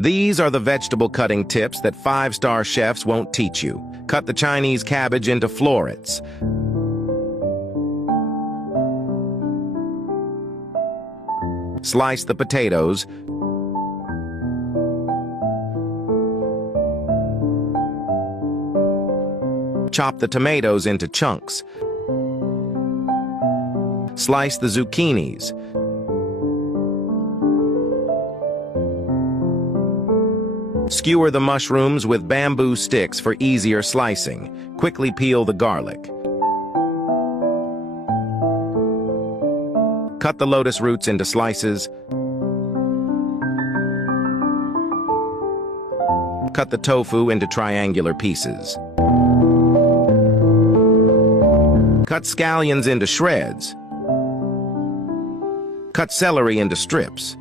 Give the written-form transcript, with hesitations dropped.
These are the vegetable cutting tips that 5-star chefs won't teach you. Cut the Chinese cabbage into florets. Slice the potatoes. Chop the tomatoes into chunks. Slice the zucchinis. Skewer the mushrooms with bamboo sticks for easier slicing. Quickly peel the garlic. Cut the lotus roots into slices. Cut the tofu into triangular pieces. Cut scallions into shreds. Cut celery into strips.